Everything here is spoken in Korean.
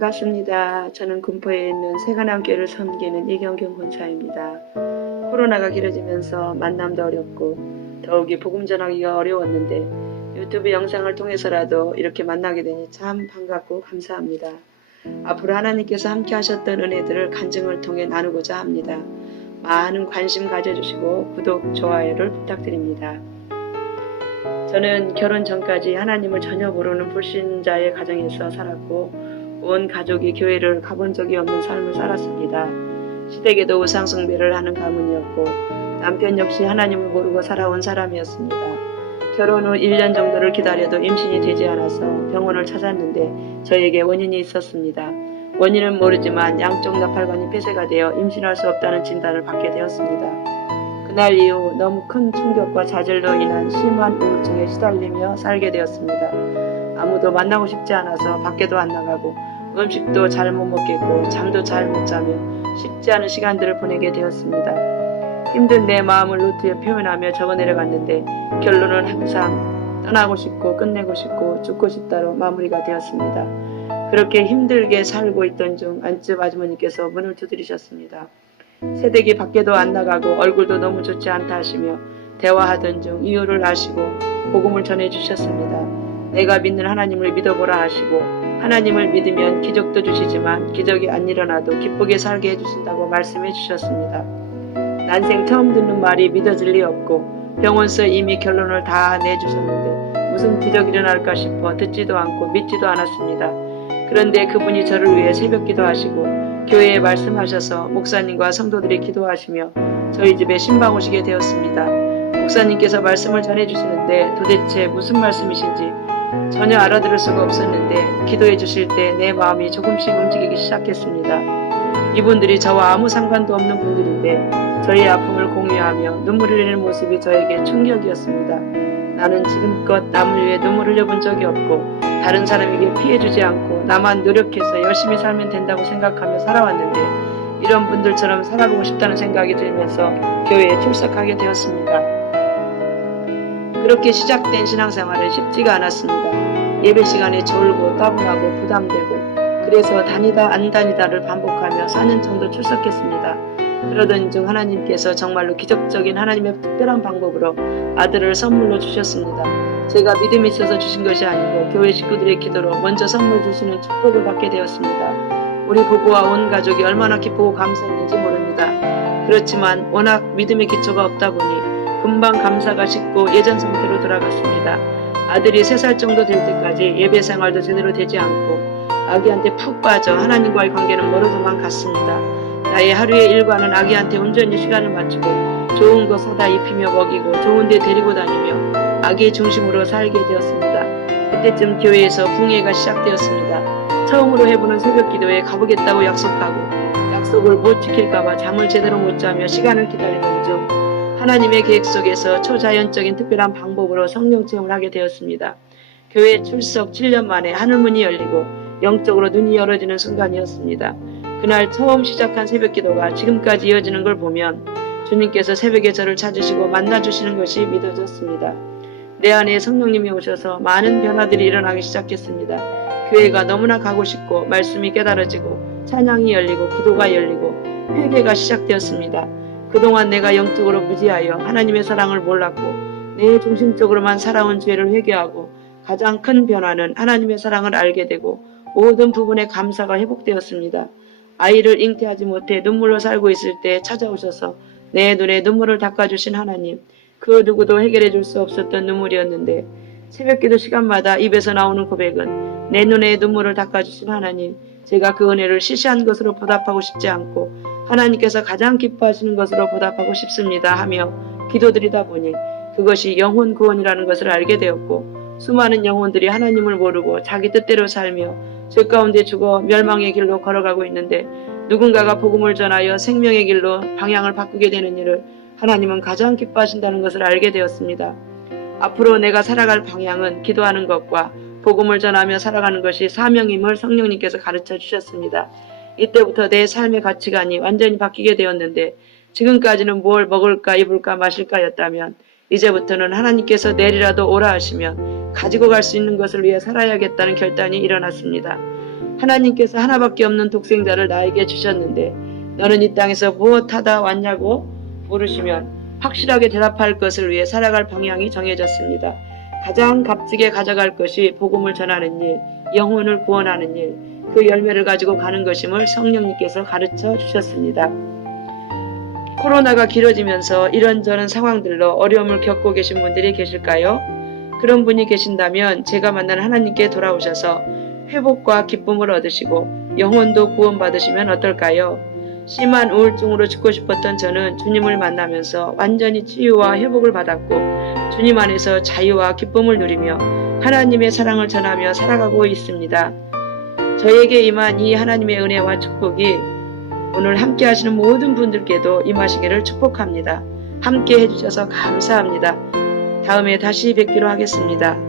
반갑습니다. 저는 군포에 있는 새가남교회를 섬기는 이경경 권사입니다. 코로나가 길어지면서 만남도 어렵고 더욱이 복음 전하기가 어려웠는데 유튜브 영상을 통해서라도 이렇게 만나게 되니 참 반갑고 감사합니다. 앞으로 하나님께서 함께 하셨던 은혜들을 간증을 통해 나누고자 합니다. 많은 관심 가져주시고 구독, 좋아요를 부탁드립니다. 저는 결혼 전까지 하나님을 전혀 모르는 불신자의 가정에서 살았고 온 가족이 교회를 가본 적이 없는 삶을 살았습니다. 시댁에도 우상숭배를 하는 가문이었고 남편 역시 하나님을 모르고 살아온 사람이었습니다. 결혼 후 1년 정도를 기다려도 임신이 되지 않아서 병원을 찾았는데 저에게 원인이 있었습니다. 원인은 모르지만 양쪽 나팔관이 폐쇄가 되어 임신할 수 없다는 진단을 받게 되었습니다. 그날 이후 너무 큰 충격과 좌절로 인한 심한 우울증에 시달리며 살게 되었습니다. 아무도 만나고 싶지 않아서 밖에도 안 나가고 음식도 잘 못 먹겠고 잠도 잘 못 자며 쉽지 않은 시간들을 보내게 되었습니다. 힘든 내 마음을 노트에 표현하며 적어내려갔는데 결론은 항상 떠나고 싶고 끝내고 싶고 죽고 싶다로 마무리가 되었습니다. 그렇게 힘들게 살고 있던 중 안집 아주머니께서 문을 두드리셨습니다. 새댁이 밖에도 안 나가고 얼굴도 너무 좋지 않다 하시며 대화하던 중 이유를 아시고 복음을 전해주셨습니다. 내가 믿는 하나님을 믿어보라 하시고 하나님을 믿으면 기적도 주시지만 기적이 안 일어나도 기쁘게 살게 해주신다고 말씀해 주셨습니다. 난생 처음 듣는 말이 믿어질 리 없고 병원서 이미 결론을 다 내주셨는데 무슨 기적이 일어날까 싶어 듣지도 않고 믿지도 않았습니다. 그런데 그분이 저를 위해 새벽기도 하시고 교회에 말씀하셔서 목사님과 성도들이 기도하시며 저희 집에 신방 오시게 되었습니다. 목사님께서 말씀을 전해주시는데 도대체 무슨 말씀이신지 전혀 알아들을 수가 없었는데 기도해 주실 때 내 마음이 조금씩 움직이기 시작했습니다. 이분들이 저와 아무 상관도 없는 분들인데 저의 아픔을 공유하며 눈물을 흘리는 모습이 저에게 충격이었습니다. 나는 지금껏 남을 위해 눈물을 흘려본 적이 없고 다른 사람에게 피해주지 않고 나만 노력해서 열심히 살면 된다고 생각하며 살아왔는데 이런 분들처럼 살아보고 싶다는 생각이 들면서 교회에 출석하게 되었습니다. 그렇게 시작된 신앙생활은 쉽지가 않았습니다. 예배 시간에 졸고 따분하고 부담되고 그래서 다니다 안 다니다를 반복하며 4년 정도 출석했습니다. 그러던 중 하나님께서 정말로 기적적인 하나님의 특별한 방법으로 아들을 선물로 주셨습니다. 제가 믿음이 있어서 주신 것이 아니고 교회 식구들의 기도로 먼저 선물 주시는 축복을 받게 되었습니다. 우리 부부와 온 가족이 얼마나 기쁘고 감사했는지 모릅니다. 그렇지만 워낙 믿음의 기초가 없다 보니 금방 감사가 식고 예전 상태로 돌아갔습니다. 아들이 3살 정도 될 때까지 예배 생활도 제대로 되지 않고 아기한테 푹 빠져 하나님과의 관계는 멀어져만 갔습니다. 나의 하루의 일과는 아기한테 온전히 시간을 맞추고 좋은 거 사다 입히며 먹이고 좋은 데 데리고 다니며 아기의 중심으로 살게 되었습니다. 그때쯤 교회에서 붕괴가 시작되었습니다. 처음으로 해보는 새벽 기도에 가보겠다고 약속하고 약속을 못 지킬까봐 잠을 제대로 못 자며 시간을 기다리는 중 하나님의 계획 속에서 초자연적인 특별한 방법으로 성령 체험을 하게 되었습니다. 교회 출석 7년 만에 하늘문이 열리고 영적으로 눈이 열어지는 순간이었습니다. 그날 처음 시작한 새벽 기도가 지금까지 이어지는 걸 보면 주님께서 새벽에 저를 찾으시고 만나주시는 것이 믿어졌습니다. 내 안에 성령님이 오셔서 많은 변화들이 일어나기 시작했습니다. 교회가 너무나 가고 싶고 말씀이 깨달아지고 찬양이 열리고 기도가 열리고 회개가 시작되었습니다. 그동안 내가 영적으로 무지하여 하나님의 사랑을 몰랐고 내 중심적으로만 살아온 죄를 회개하고 가장 큰 변화는 하나님의 사랑을 알게 되고 모든 부분에 감사가 회복되었습니다. 아이를 잉태하지 못해 눈물로 살고 있을 때 찾아오셔서 내 눈에 눈물을 닦아주신 하나님, 그 누구도 해결해 줄 수 없었던 눈물이었는데 새벽기도 시간마다 입에서 나오는 고백은 내 눈에 눈물을 닦아주신 하나님, 제가 그 은혜를 시시한 것으로 보답하고 싶지 않고 하나님께서 가장 기뻐하시는 것으로 보답하고 싶습니다 하며 기도드리다 보니 그것이 영혼 구원이라는 것을 알게 되었고 수많은 영혼들이 하나님을 모르고 자기 뜻대로 살며 죄 가운데 죽어 멸망의 길로 걸어가고 있는데 누군가가 복음을 전하여 생명의 길로 방향을 바꾸게 되는 일을 하나님은 가장 기뻐하신다는 것을 알게 되었습니다. 앞으로 내가 살아갈 방향은 기도하는 것과 복음을 전하며 살아가는 것이 사명임을 성령님께서 가르쳐 주셨습니다. 이때부터 내 삶의 가치관이 완전히 바뀌게 되었는데 지금까지는 뭘 먹을까 입을까 마실까였다면 이제부터는 하나님께서 내일이라도 오라 하시면 가지고 갈 수 있는 것을 위해 살아야겠다는 결단이 일어났습니다. 하나님께서 하나밖에 없는 독생자를 나에게 주셨는데 너는 이 땅에서 무엇하다 왔냐고 물으시면 확실하게 대답할 것을 위해 살아갈 방향이 정해졌습니다. 가장 값지게 가져갈 것이 복음을 전하는 일, 영혼을 구원하는 일, 그 열매를 가지고 가는 것임을 성령님께서 가르쳐 주셨습니다. 코로나가 길어지면서 이런저런 상황들로 어려움을 겪고 계신 분들이 계실까요? 그런 분이 계신다면 제가 만난 하나님께 돌아오셔서 회복과 기쁨을 얻으시고 영혼도 구원받으시면 어떨까요? 심한 우울증으로 죽고 싶었던 저는 주님을 만나면서 완전히 치유와 회복을 받았고 주님 안에서 자유와 기쁨을 누리며 하나님의 사랑을 전하며 살아가고 있습니다. 저에게 임한 이 하나님의 은혜와 축복이 오늘 함께 하시는 모든 분들께도 임하시기를 축복합니다. 함께 해주셔서 감사합니다. 다음에 다시 뵙기로 하겠습니다.